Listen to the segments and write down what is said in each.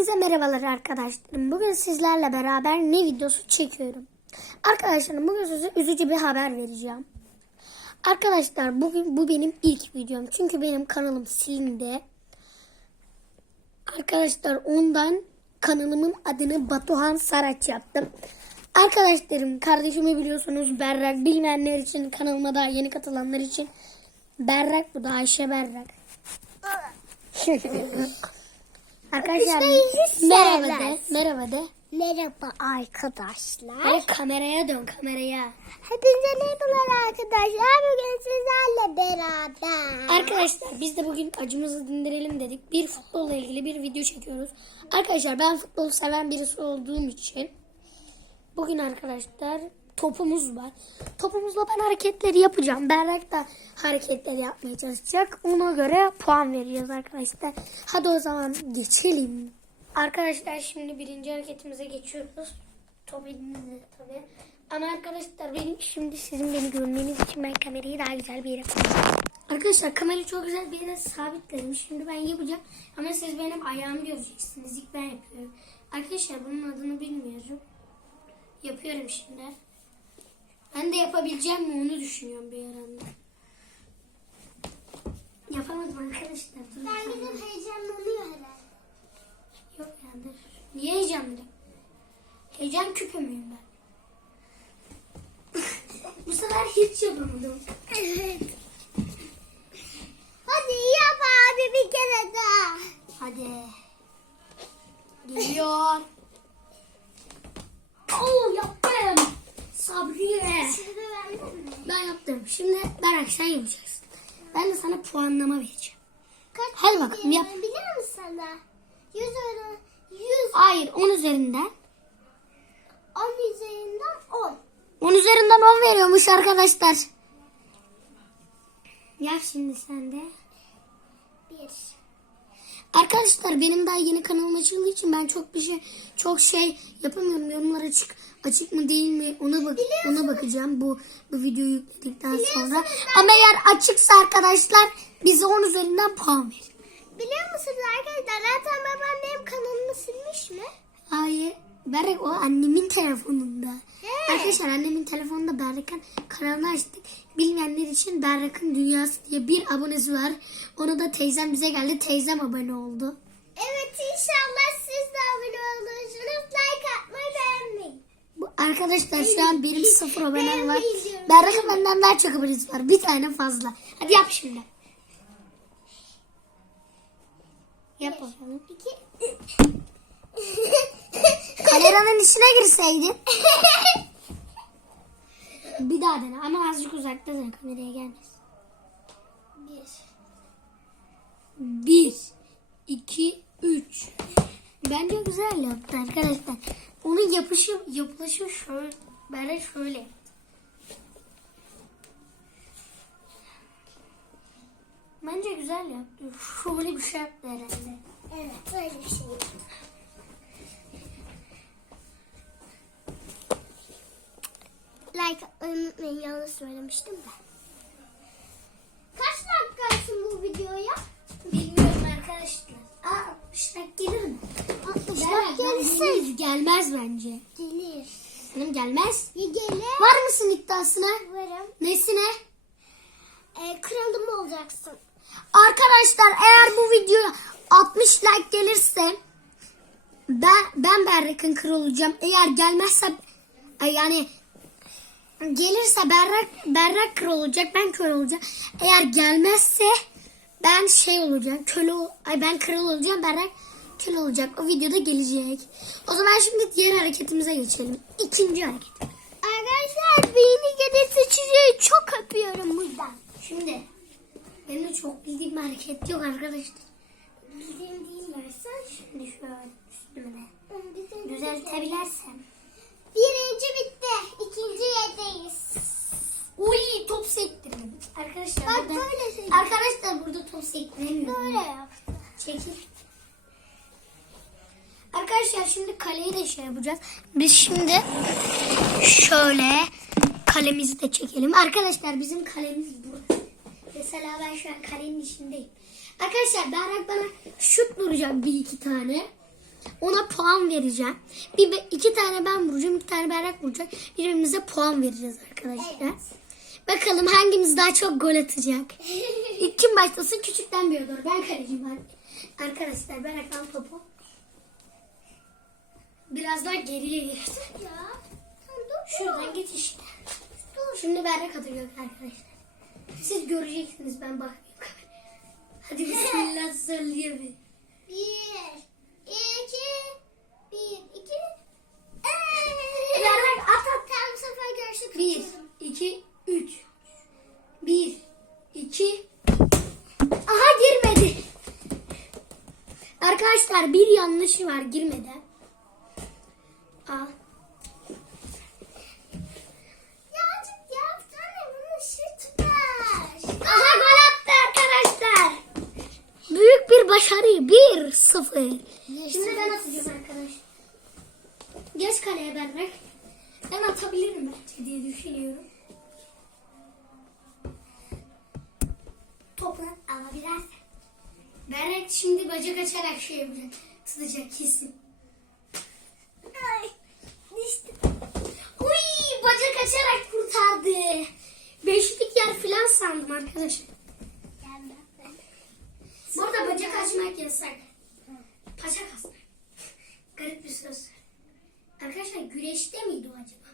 Hepinize merhabalar arkadaşlarım. Bugün sizlerle beraber ne videosu çekiyorum. Arkadaşlarım bugün size üzücü bir haber vereceğim. Arkadaşlar bugün bu benim ilk videom. Çünkü benim kanalım silindi. Arkadaşlar ondan kanalımın adını Batuhan Saraç yaptım. Arkadaşlarım kardeşimi biliyorsunuz Berrak. Bilmeyenler için kanalıma daha yeni katılanlar için Berrak bu da Ayşe Berrak. Arkadaşlar merhaba de, merhaba de. Merhaba arkadaşlar. Hadi kameraya dön kameraya. Hepinize merhabalar arkadaşlar. Bugün sizlerle beraber. Arkadaşlar biz de bugün acımızı dindirelim dedik. Bir futbolla ilgili bir video çekiyoruz. Arkadaşlar ben futbolu seven birisi olduğum için bugün arkadaşlar topumuz var. Topumuzla ben hareketleri yapacağım. Berrak da hareketleri yapmaya çalışacak. Ona göre puan vereceğiz arkadaşlar. Hadi o zaman geçelim. Arkadaşlar şimdi birinci hareketimize geçiyoruz. Top elimizde tabii. Ama arkadaşlar benim şimdi sizin beni görmeniz için ben kamerayı daha güzel bir yere koyacağım. Arkadaşlar kamerayı çok güzel bir yere sabitledim. Şimdi ben yapacağım. Ama siz benim ayağımı göreceksiniz. İlk ben yapıyorum. Arkadaşlar bunun adını bilmiyorum. Yapıyorum şimdi. Ben de yapabileceğim mi onu düşünüyorum bir aranda. Yapamadım arkadaşlar. Durun Ben gidip heyecanlanıyor herhalde. Yok yani. dur. Niye heyecanlıyım? Heyecan küpü müyüm ben? Bu sefer hiç yapamadım. Evet. Hadi yap abi bir kere daha. Hadi. Geliyor. Oo yaptım. Sabriye. Şimdi bende mi? Ben yaptım. Şimdi Berak sen yapacaksın. Ben de sana puanlama vereceğim. Kaç Hadi bakalım, yap. Biliyor musun da? 100 euro. 100. Hayır 10 üzerinden. 10 üzerinden 10. 10 üzerinden 10 veriyormuş arkadaşlar. Yap şimdi sen de. 1. Arkadaşlar benim daha yeni kanalım açıldığı için ben çok bir şey çok şey yapamıyorum. Yorumlar açık açık mı değil mi ona bak ona bakacağım bu bu videoyu yükledikten sonra. Ama eğer açıksa arkadaşlar bize 10 üzerinden puan verin. Biliyor musunuz arkadaşlar zaten babam benim kanalımı silmiş mi? Hayır. Berrak o annemin telefonunda. He. Arkadaşlar annemin telefonunda Berrak'ın kanalını açtık. Bilmeyenler için Berrak'ın Dünyası diye bir abonesi var. Ona da teyzem bize geldi. Teyzem abone oldu. Evet inşallah siz de abone olursunuz. Like atmayı beğenmeyin. Bu arkadaşlar şu an benim sıfır abonem var. Berrak'ın benden daha çok abonesi var. Bir tane fazla. Hadi yap şimdi. Yap bakalım. 2 Kameranın içine girseydin. Bir daha dene ama azıcık uzakta dene kameraya gelmez. 1 Bir, iki, üç. Bence güzel yaptı arkadaşlar. Onun yapışı, yapılışı şöyle, böyle şöyle. Bence güzel yaptı. Şöyle bir şey yaptı herhalde. Evet öyle bir şey. Like atmayı unutmayın yanlış söylemiştim de. Kaç dakika olsun bu videoya? Bilmiyorum arkadaşlar. Aa 60 dakika gelir mi? 60 Gelmez, dakika gelirse gelmez bence. gelir. Benim gelmez. Ya gelir. Var mısın iddiasına? Varım. Nesine? Ee, kralım olacaksın. Arkadaşlar eğer bu videoya 60 like gelirse ben ben Berrak'ın kral olacağım. Eğer gelmezse yani gelirse Berrak Berrak kral olacak. Ben köle olacağım. Eğer gelmezse ben şey olacağım. Köle ay ben kral olacağım. Berrak köle olacak. O videoda gelecek. O zaman şimdi diğer hareketimize geçelim. İkinci hareket. Arkadaşlar beni gelirse sizi çok öpüyorum buradan. Şimdi benim de çok bildiğim hareket yok arkadaşlar. Bizim değil versen. Şimdi şöyle üstüme Düzeltebilirsem. Birinci bitti. İkinci yerdeyiz. Uy top sektirdim. Arkadaşlar Bak burada, böyle sektir. arkadaşlar burada top sektiremiyorum. Böyle yaptı. Çekil. Arkadaşlar şimdi kaleyi de şey yapacağız. Biz şimdi şöyle kalemizi de çekelim. Arkadaşlar bizim kalemiz bu. Mesela ben şu an kalenin içindeyim. Arkadaşlar Berrak bana şut vuracak bir iki tane. Ona puan vereceğim. Bir, iki tane ben vuracağım, iki tane Berrak vuracak. Birbirimize puan vereceğiz arkadaşlar. Evet. Bakalım hangimiz daha çok gol atacak. İlk kim başlasın? Küçükten bir doğru. Ben kaleciyim ben. Arkadaşlar Berrak'tan topu. Biraz daha geriye gir. Ya. Tamam dur. Şuradan git işte. Dur. Şimdi Berrak atacak arkadaşlar. Siz göreceksiniz ben bakmıyorum. Hadi bismillah. Bir, iki, bir, iki. Berrak at at. Tamam bu sefer görüşürüz. Bir, iki, üç. Bir, iki. Aha girmedi. Arkadaşlar bir yanlışı var girmedi. Al. Ya azıcık yapsana bunu süt ver. Aha gol attı arkadaşlar. Büyük bir başarı. Bir sıfır. Şimdi ben atacağım arkadaşlar. Geç kaleye Berrak. Ben atabilirim bence diye düşünüyorum. Topu alabilirsin. Berrak şimdi bacak açarak şey yapacak. Tutacak kesin. Ay. Düştü. Uy bacak açarak kurtardı. Beşlik yer falan sandım arkadaşlar. Bu arada bacak açmak yasak. Bacak asmak. Garip bir söz. Arkadaşlar güreşte miydi o acaba?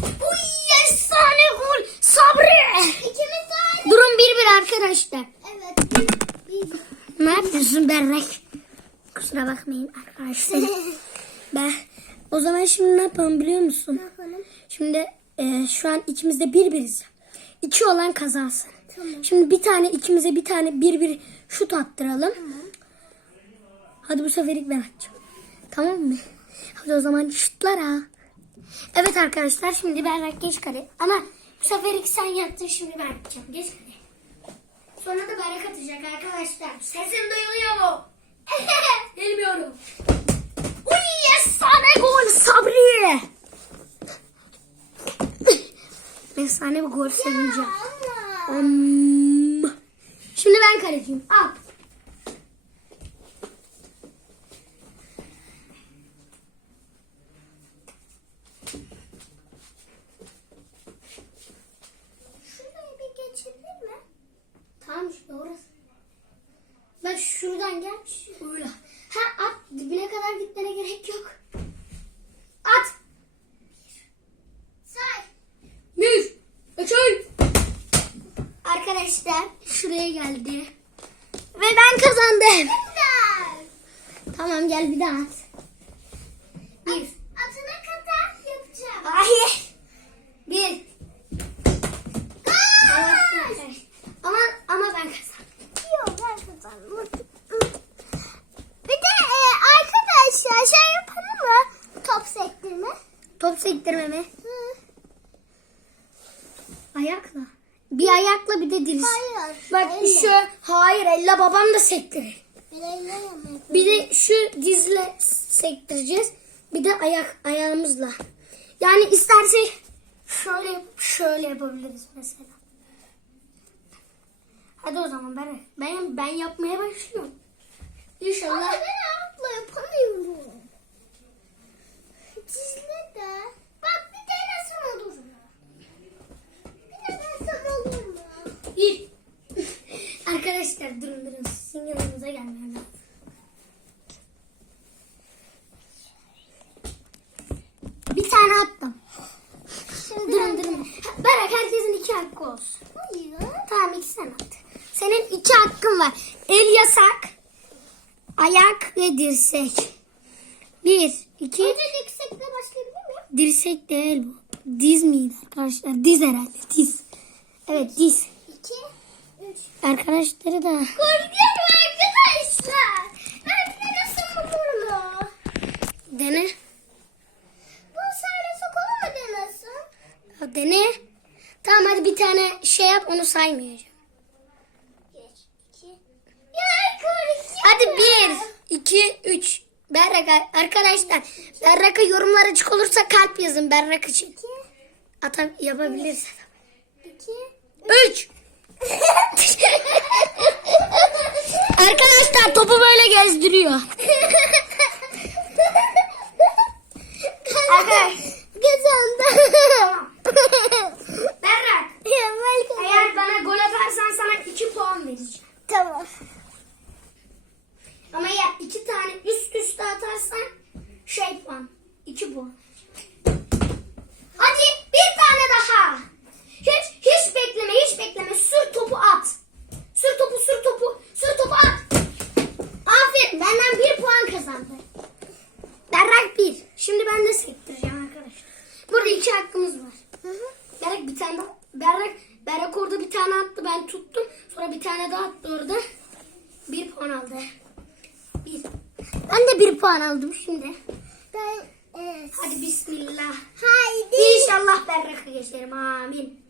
Uy efsane gol. Sabri. İkimiz de aynı. Durum bir bir arkadaşlar. Evet. Ne yapıyorsun Berrak? Kusura bakmayın arkadaşlar. ben o zaman şimdi ne yapalım biliyor musun? Ne yapalım? Şimdi e, şu an ikimiz de bir biriz. İki olan kazansın. Tamam. Şimdi bir tane ikimize bir tane bir bir şut attıralım. Hadi bu seferlik ben atacağım. Tamam mı? Hadi o zaman şutlara. Evet arkadaşlar şimdi Berrak geç kare. Ama bu seferlik sen yattın şimdi ben atacağım. Geç kare. Sonra da Berrak atacak arkadaşlar. Sesim duyuluyor mu? Bilmiyorum. Uy efsane gol Sabri. efsane bir gol. Ama. Hmm. Şimdi ben kaleciyim. Al. Orası. Bak şuradan gel. Şöyle. Ha at. Dibine kadar gitmene gerek yok. At. Say. Bir. İki. Arkadaşlar şuraya geldi. Ve ben kazandım. Güzel. Tamam gel bir daha at. Bir. Atına kadar yapacağım. Hayır. Bir. Gol. Ama ama ben kazandım. Yok ben kazandım. Bir de e, arkadaşlar şey yapalım mı? Top sektirme. Top sektirme mi? Ayakla. Bir ayakla bir de diriz. Hayır. Bak elle. şu hayır elle babam da sektirir. Bir. Bir de şu dizle sektireceğiz. Bir de ayak ayağımızla. Yani istersek şöyle şöyle yapabiliriz mesela. Hadi o zaman ben ben ben yapmaya başlıyorum. İnşallah. Berak herkesin iki hakkı olsun. Hayır. Tamam iki sen at. Senin iki hakkın var. El yasak. Ayak ve dirsek. Bir, iki. Önce yüksekle başlayabilir miyim? Dirsek değil bu. Diz miydi arkadaşlar? Diz herhalde. Diz. Evet diz. İki, üç. Arkadaşları da. Korkuyorum saatte ne? Tamam hadi bir tane şey yap onu saymayacağım. Hadi bir, iki, üç. Berrak arkadaşlar Berrak'a yorumlar açık olursa kalp yazın Berrak için. Atam yapabilirsin. İki, üç. arkadaşlar topu böyle gezdiriyor. Arkadaşlar kazandım. Berrak. eğer bana gol atarsan sana iki puan vereceğim. Tamam. Ama ya iki tane üst üste atarsan şey puan. iki puan. Hadi bir tane daha. Hiç, hiç bekleme hiç bekleme. Sür topu at. Sür topu sür topu sür topu at. Aferin benden bir puan kazandı. Berrak bir. Şimdi ben de sektireceğim arkadaşlar. Burada iki hakkımız var. Hı hı. Berrak bir tane daha. Berrak, Berrak orada bir tane attı ben tuttum. Sonra bir tane daha attı orada. Bir puan aldı. Bir. Ben de bir puan aldım şimdi. Ben evet. Hadi bismillah. Haydi. İnşallah Berrak'ı geçerim. Amin.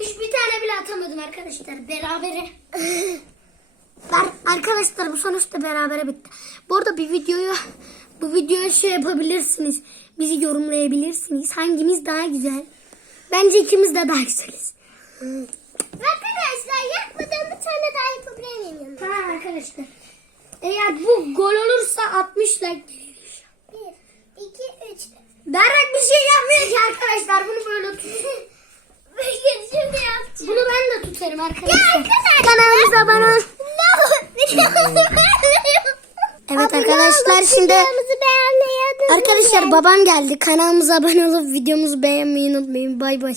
Hiçbir tane bile atamadım arkadaşlar. Berabere. Ber- arkadaşlar bu sonuçta berabere bitti. Bu arada bir videoyu bu videoya şey yapabilirsiniz. Bizi yorumlayabilirsiniz. Hangimiz daha güzel? Bence ikimiz de daha güzeliz. Arkadaşlar yapmadan bir tane daha yapabilir miyim? Tamam arkadaşlar. Eğer bu gol olursa 60 like gelir. Bir, iki, üç. Berrak bir şey yapmıyor ki arkadaşlar. Bunu böyle tut. Şimdi yapacağım. Bunu ben de tutarım Ya arkadaşlar. arkadaşlar. Kanalımıza abone olun. Evet arkadaşlar şimdi beğenmeyi unutmayın. arkadaşlar babam geldi. Kanalımıza abone olup videomuzu beğenmeyi unutmayın. Bay bay.